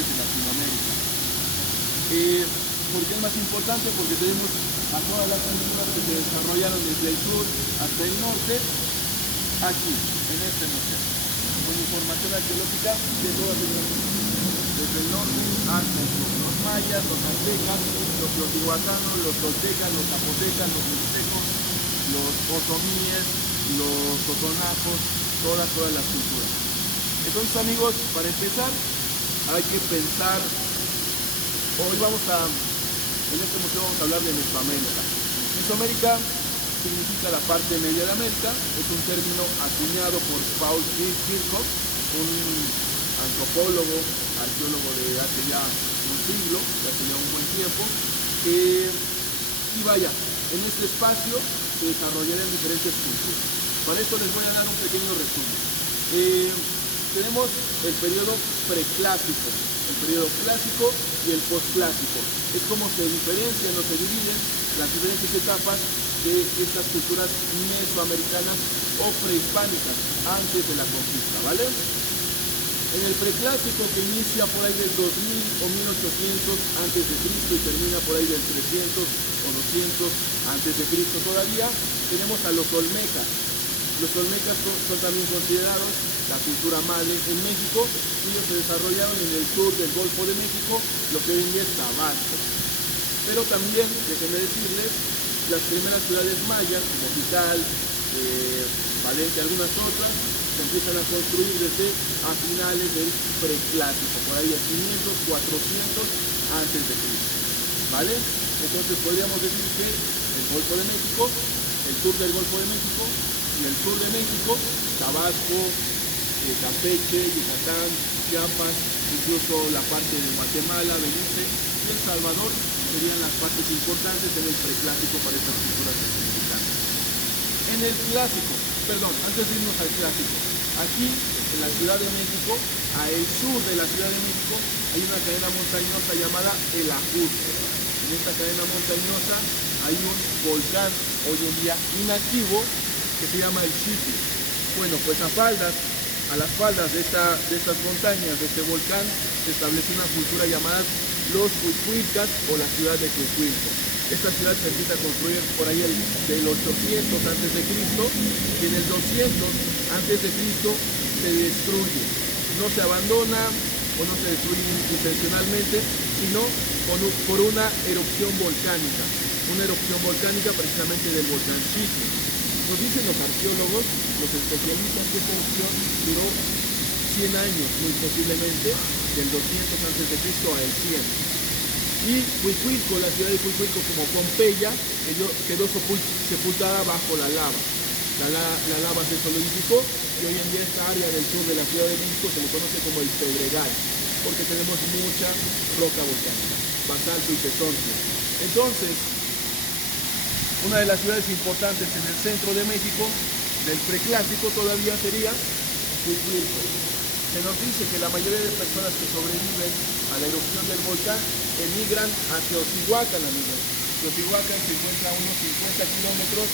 importantes de Latinoamérica. ¿Por qué es más importante? Porque tenemos a todas las culturas que se desarrollaron desde el sur hasta el norte, aquí, en este museo, con información arqueológica de todas las culturas, desde el norte hasta el sur. Los mayas, los aztecas, los teotihuacanos, los toltecas, los zapotecas, los mixtecos, los otomíes, los totonacos, todas las culturas. Entonces, amigos, para empezar, hay que pensar, en este museo vamos a hablar de Mesoamérica. Mesoamérica significa la parte media de América, es un término acuñado por Paul Kirchhoff, un antropólogo, arqueólogo de hace ya un siglo, de hace ya un buen tiempo, y vaya, en este espacio se desarrollarán diferentes culturas. Para esto les voy a dar un pequeño resumen. Tenemos el periodo preclásico, el periodo clásico y el posclásico. Es como se diferencian o se dividen las diferentes etapas de estas culturas mesoamericanas o prehispánicas antes de la conquista, ¿vale? En el preclásico, que inicia por ahí del 2000 o 1800 antes de Cristo y termina por ahí del 300 o 200 antes de Cristo todavía, tenemos a los olmecas. Los olmecas son también considerados la cultura madre en México. Ellos se desarrollaron en el sur del Golfo de México, lo que hoy en día es Tabasco. Pero también, déjenme decirles, las primeras ciudades mayas, como Tikal, Valencia, algunas otras, se empiezan a construir desde a finales del preclásico, por ahí a 500, 400 antes de Cristo, ¿vale? Entonces podríamos decir que el Golfo de México, el sur del Golfo de México y el sur de México, Tabasco, Campeche, Yucatán, Chiapas, incluso la parte de Guatemala, Belice y El Salvador serían las partes importantes en el preclásico para estas culturas mexicanas. En el clásico, antes de irnos al clásico, aquí en la Ciudad de México, a el sur de la Ciudad de México, hay una cadena montañosa llamada El Ajusco. En esta cadena montañosa hay un volcán hoy en día inactivo que se llama el Chipil. Bueno, pues a las faldas de estas montañas, de este volcán, se estableció una cultura llamada los Cuicuilcas o la ciudad de Cuicuilco. Esta ciudad se empieza a construir por ahí del 800 antes de Cristo y en el 200 antes de Cristo se destruye. No se abandona o no se destruye intencionalmente, sino por una erupción volcánica. Una erupción volcánica precisamente del volcán Chipil. Nos dicen los arqueólogos, los especialistas, que esta erupción duró 100 años, muy posiblemente, del 200 antes de Cristo al 100. Y Cuicuilco, la ciudad de Cuicuilco, como Pompeya, quedó sepultada bajo la lava. La lava se solidificó y hoy en día esta área del sur de la Ciudad de México se le conoce como el Pedregal, porque tenemos mucha roca volcánica, basalto y tesontle. Entonces, una de las ciudades importantes en el centro de México, del preclásico, todavía sería Cuicuilco. Se nos dice que la mayoría de personas que sobreviven a la erupción del volcán emigran a Teotihuacán, amigos. Teotihuacán se encuentra a unos 50 kilómetros,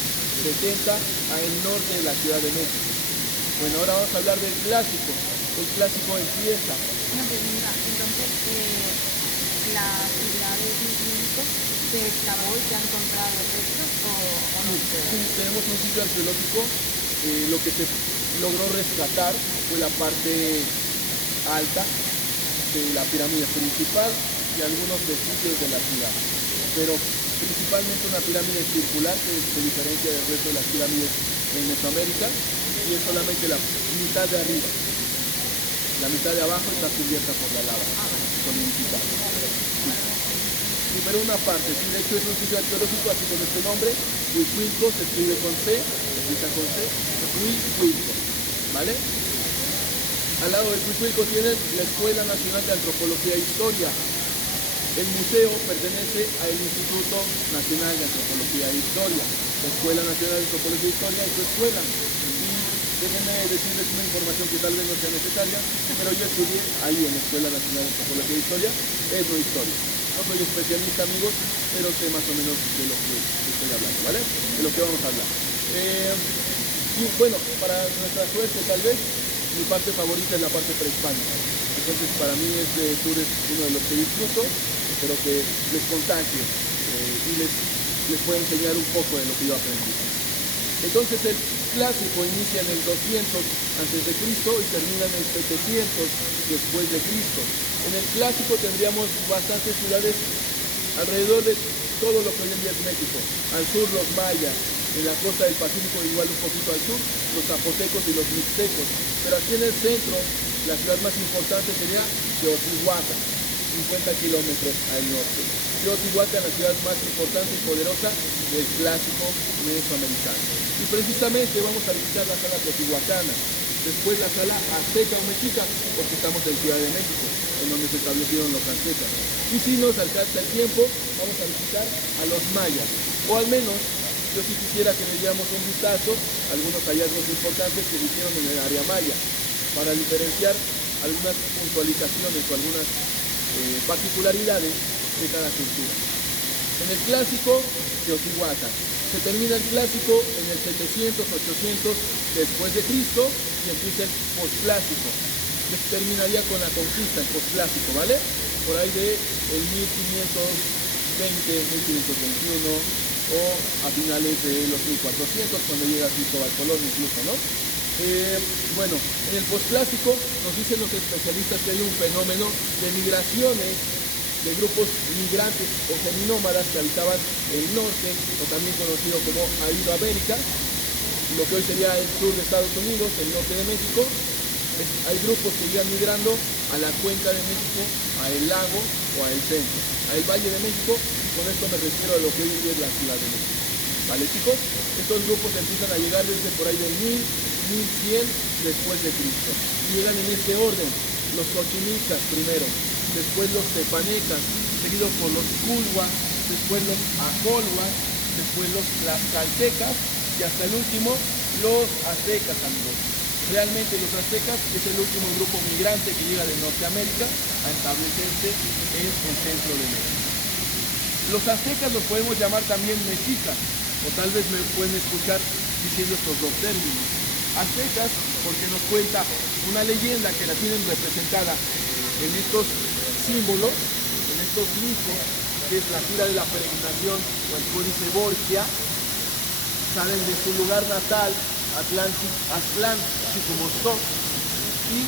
70 al norte de la Ciudad de México. Bueno, ahora vamos a hablar del clásico. El clásico empieza. Una pregunta, entonces, la ciudad de Cuicuilco se excavó y se han encontrado restos o no? Sí, tenemos un sitio arqueológico. Lo que se logró rescatar fue la parte alta de la pirámide principal y algunos vestigios de la ciudad, pero principalmente una pirámide circular que se diferencia del resto de las pirámides en Mesoamérica y es solamente la mitad de arriba. La mitad de abajo está cubierta por la lava, solidificada. Sí, pero una parte, sí, de hecho es un sitio arqueológico así con este nombre, Cuicuilco, se escribe con C, se empieza con C, Cuicuilco, ¿vale? Al lado de Cuicuilco tienen la Escuela Nacional de Antropología e Historia. El museo pertenece al Instituto Nacional de Antropología e Historia. La Escuela Nacional de Antropología e Historia es su escuela. Y déjenme decirles una información que tal vez no sea necesaria, pero yo estudié ahí en la Escuela Nacional de Antropología e Historia, etnohistoria. No soy especialista, amigos, pero sé más o menos de lo que estoy hablando, ¿vale? De lo que vamos a hablar. Y bueno, para nuestra suerte tal vez, mi parte favorita es la parte prehispánica. Es Entonces para mí este tour es uno de los que disfruto, espero que les contagie y les pueda enseñar un poco de lo que yo aprendí. Entonces el clásico inicia en el 200 antes de Cristo y termina en el 700 después de Cristo. En el clásico tendríamos bastantes ciudades alrededor de todo lo que hoy en día es México. Al sur los mayas, en la costa del Pacífico igual un poquito al sur, los zapotecos y los mixtecos. Pero aquí en el centro, la ciudad más importante sería Teotihuacán, 50 kilómetros al norte. Teotihuacán, la ciudad más importante y poderosa del clásico mesoamericano. Y precisamente vamos a visitar la sala teotihuacana, después la sala azteca o mexica, porque estamos en Ciudad de México, en donde se establecieron los aztecas. Y si nos alcanza el tiempo, vamos a visitar a los mayas, o al menos yo sí quisiera que le diéramos un vistazo a algunos hallazgos importantes que se hicieron en el área maya, para diferenciar algunas puntualizaciones o algunas particularidades de cada cultura. En el clásico, Teotihuacán. Se termina el clásico en el 700, 800 después de Cristo y empieza el posclásico. Terminaría con la conquista, el posclásico, ¿vale? Por ahí de el 1520, 1521 o a finales de los 1400 cuando llega Cristóbal Colón incluso, ¿no? Bueno, en el posclásico nos dicen los especialistas que hay un fenómeno de migraciones de grupos migrantes o seminómadas que habitaban el norte, o también conocido como Iberoamérica, lo que hoy sería el sur de Estados Unidos, el norte de México. Hay grupos que iban migrando a la cuenca de México, a el lago o al centro, al Valle de México, y con esto me refiero a lo que hoy en día es la Ciudad de México. ¿Vale, chicos? Estos grupos empiezan a llegar desde por ahí del 1000, 1100 después de Cristo. Llegan en este orden, los xochimilcas primero, después los tepanecas, seguidos por los culhuas, después los acolhuas, después los tlaxcaltecas y hasta el último los aztecas, amigos. Realmente los aztecas es el último grupo migrante que llega de Norteamérica a establecerse en el centro de México. Los aztecas los podemos llamar también mexicas, o tal vez me pueden escuchar diciendo estos dos términos. Aztecas porque nos cuenta una leyenda que la tienen representada en estos símbolos, en estos glifos, que es la gira de la peregrinación o el Códice Borgia. Salen de su lugar natal, Aztlán, Chicomostoc, y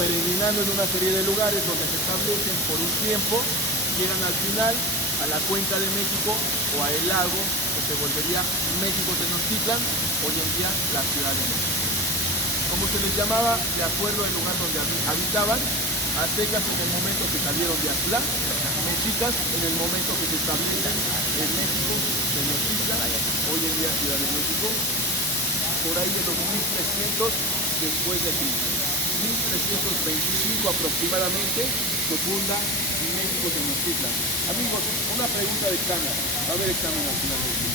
peregrinando en una serie de lugares donde se establecen por un tiempo, llegan al final a la cuenca de México o a el lago, que se volvería México Tenochtitlan, hoy en día la Ciudad de México. Como se les llamaba de acuerdo al lugar donde habitaban, aztecas en el momento que salieron de Aztlán, mexicas en el momento que se establecen en México, Tenochtitlan, hoy en día Ciudad de México, por ahí de los 1300 después de Cristo. 1325 aproximadamente se funda México Tenochtitlan. Amigos, una pregunta de examen. Va a haber examen al final del día.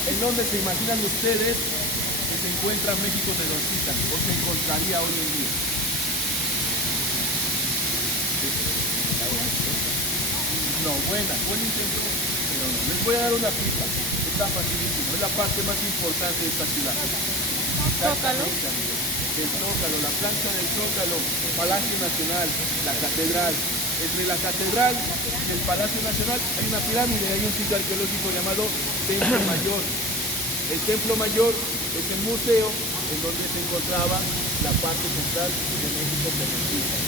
¿En dónde se imaginan ustedes que se encuentra México Tenochtitlan o se encontraría hoy en día? No, buen intento, pero no. Les voy a dar una pista. Está facilísimo. Es la parte más importante de esta ciudad. Zócalo. El Zócalo, la plancha del Zócalo, Palacio Nacional, la Catedral. Entre la Catedral y el Palacio Nacional hay una pirámide, hay un sitio arqueológico llamado Templo Mayor. El Templo Mayor es el museo en donde se encontraba la parte central de México Tenochtitlan.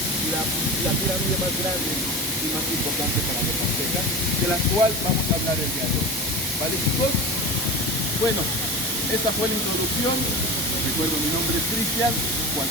La pirámide más grande y más importante para los aztecas, de la cual vamos a hablar el día de hoy. ¿Vale, chicos? Bueno, esta fue la introducción. Recuerdo, mi nombre es Cristian.